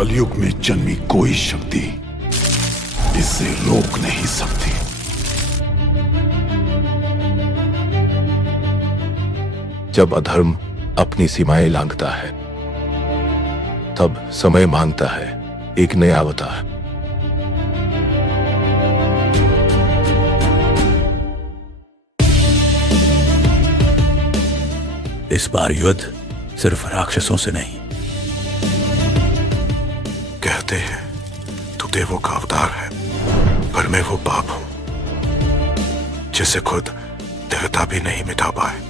कलयुग में जन्मी कोई शक्ति इसे रोक नहीं सकती। जब अधर्म अपनी सीमाएं लांघता है, तब समय मांगता है एक नया अवतार। इस बार युद्ध सिर्फ राक्षसों से नहीं। कहते हैं तू देवों का अवतार है, पर मैं वो पाप हूं जिसे खुद देवता भी नहीं मिटा पाए।